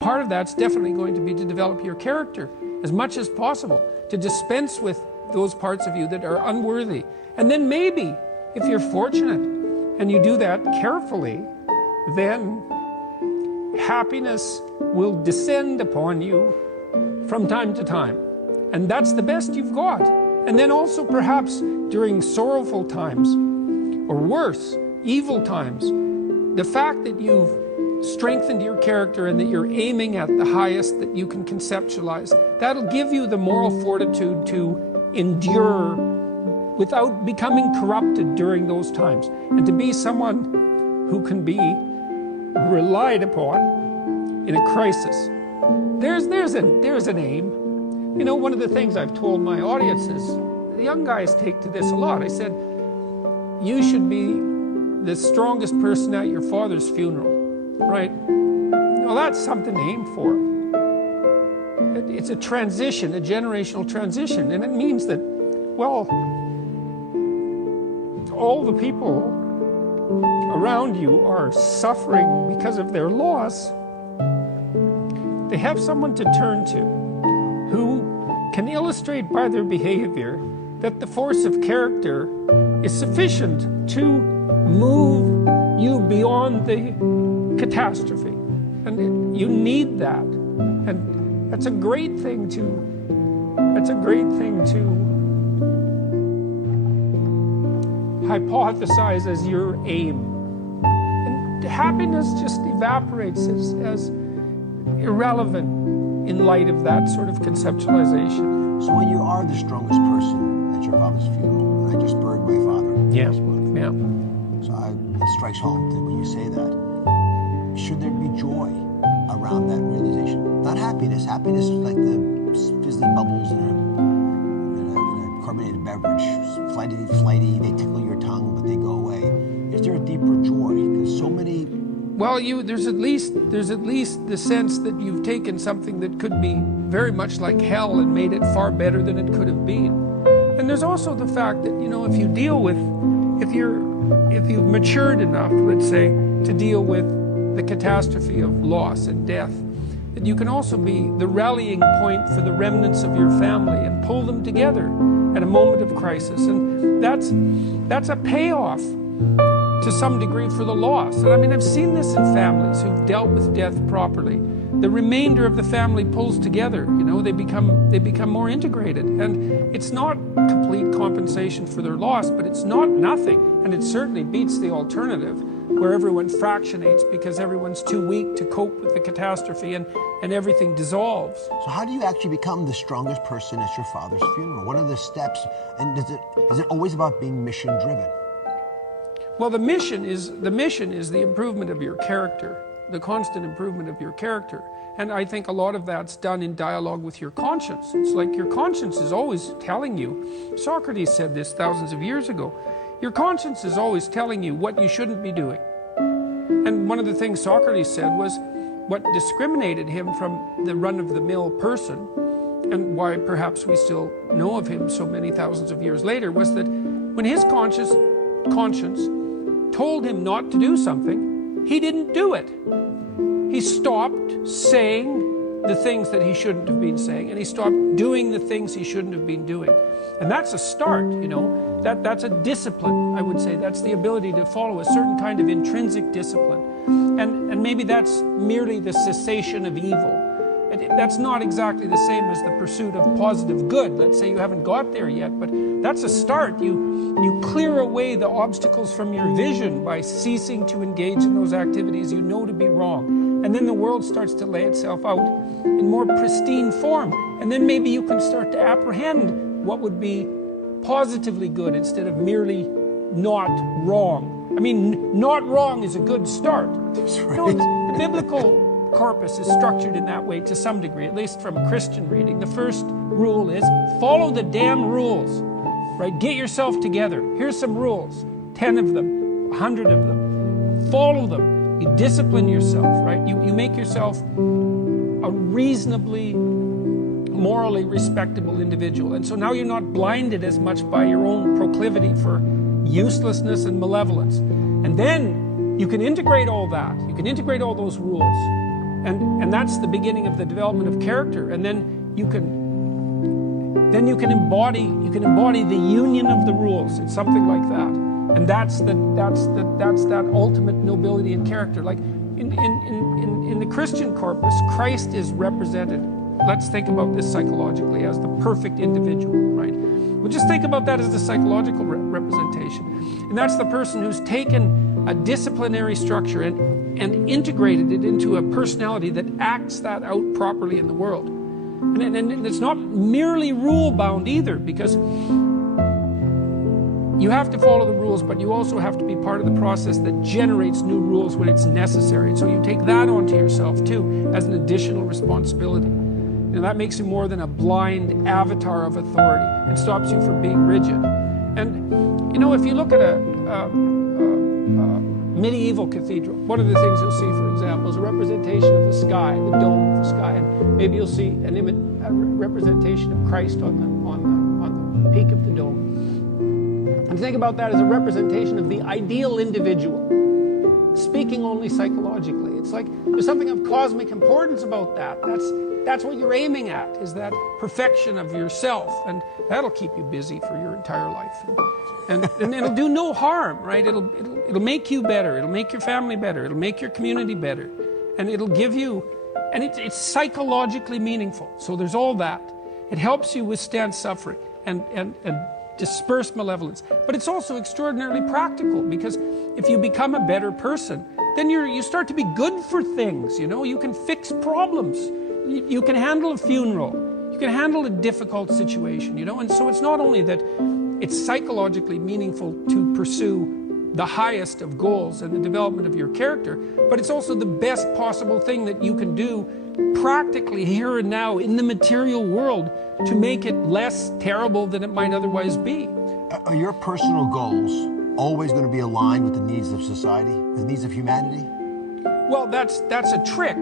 Part of that's definitely going to be to develop your character as much as possible, to dispense with those parts of you that are unworthy. And then maybe, if you're fortunate and you do that carefully, then happiness will descend upon you from time to time. And that's the best you've got. And then also perhaps during sorrowful times, or worse, evil times, the fact that you've strengthened your character and that you're aiming at the highest that you can conceptualize, that'll give you the moral fortitude to endure without becoming corrupted during those times, and to be someone who can be relied upon in a crisis. There's an aim. You know, one of the things I've told my audience is, the young guys take to this a lot. I said, you should be the strongest person at your father's funeral, right? Well, that's something to aim for. It's a transition, a generational transition, and it means that, well, all the people around you are suffering because of their loss. They have someone to turn to who can illustrate by their behavior that the force of character is sufficient to move you beyond the catastrophe. And you need that. And that's a great thing to hypothesize as your aim. And happiness just evaporates as irrelevant in light of that sort of conceptualization. So when you are the strongest person at your father's funeral, and I just buried my father last month. Yeah. So it strikes home that when you say that, should there be joy around that realization? Not happiness. Happiness is like the fizzly bubbles in a carbonated beverage. Flighty, they tickle your tongue, but they go away. Is there a deeper joy? Because so many... Well, there's at least the sense that you've taken something that could be very much like hell and made it far better than it could have been. And there's also the fact that, you know, if you've matured enough, let's say, to deal with the catastrophe of loss and death, that you can also be the rallying point for the remnants of your family and pull them together at a moment of crisis. And that's a payoff to some degree for the loss. And I mean, I've seen this in families who've dealt with death properly. The remainder of the family pulls together, you know, they become more integrated. And it's not complete compensation for their loss, but it's not nothing. And it certainly beats the alternative, where everyone fractionates because everyone's too weak to cope with the catastrophe and everything dissolves. So how do you actually become the strongest person at your father's funeral? What are the steps? And is it always about being mission driven? Well, the mission is the improvement of your character, the constant improvement of your character. And I think a lot of that's done in dialogue with your conscience. It's like your conscience is always telling you, Socrates said this thousands of years ago, your conscience is always telling you what you shouldn't be doing. And one of the things Socrates said was what discriminated him from the run-of-the-mill person, and why perhaps we still know of him so many thousands of years later, was that when his conscience told him not to do something, he didn't do it. He stopped saying the things that he shouldn't have been saying, and he stopped doing the things he shouldn't have been doing. And that's a start, you know. That's a discipline, I would say. That's the ability to follow a certain kind of intrinsic discipline. And maybe that's merely the cessation of evil. And that's not exactly the same as the pursuit of positive good. Let's say you haven't got there yet, but that's a start. You clear away the obstacles from your vision by ceasing to engage in those activities you know to be wrong. And then the world starts to lay itself out in more pristine form. And then maybe you can start to apprehend what would be positively good instead of merely not wrong. I mean, not wrong is a good start. That's right. You know, the biblical corpus is structured in that way to some degree, at least from a Christian reading. The first rule is follow the damn rules, right? Get yourself together. Here's some rules, 10 of them, 100 of them. Follow them. You discipline yourself, right? You make yourself a reasonably morally respectable individual. And so now you're not blinded as much by your own proclivity for uselessness and malevolence. And then you can integrate all that. You can integrate all those rules. And that's the beginning of the development of character. And then you can embody the union of the rules. It's something like that. And that's that ultimate nobility in character. Like in the Christian corpus, Christ is represented. Let's think about this psychologically as the perfect individual, right? We'll just think about that as the psychological representation. And that's the person who's taken a disciplinary structure and integrated it into a personality that acts that out properly in the world. And it's not merely rule-bound either, because you have to follow the rules, but you also have to be part of the process that generates new rules when it's necessary. And so you take that onto yourself too as an additional responsibility. And that makes you more than a blind avatar of authority and stops you from being rigid. And if you look at a medieval cathedral, one of the things you'll see, for example, is a representation of the sky, the dome of the sky, and maybe you'll see a representation of Christ on the peak of the dome. And think about that as a representation of the ideal individual, speaking only psychologically. It's like there's something of cosmic importance about that. That's what you're aiming at, is that perfection of yourself, and that'll keep you busy for your entire life. And it'll do no harm, right? It'll make you better. It'll make your family better. It'll make your community better, and it'll give you, and it's psychologically meaningful. So there's all that. It helps you withstand suffering and disperse malevolence. But it's also extraordinarily practical, because if you become a better person, then you start to be good for things. You can fix problems. You can handle a funeral. You can handle a difficult situation. And so it's not only that it's psychologically meaningful to pursue the highest of goals and the development of your character, but it's also the best possible thing that you can do practically here and now in the material world to make it less terrible than it might otherwise be. Are your personal goals always going to be aligned with the needs of society, the needs of humanity? Well, that's a trick.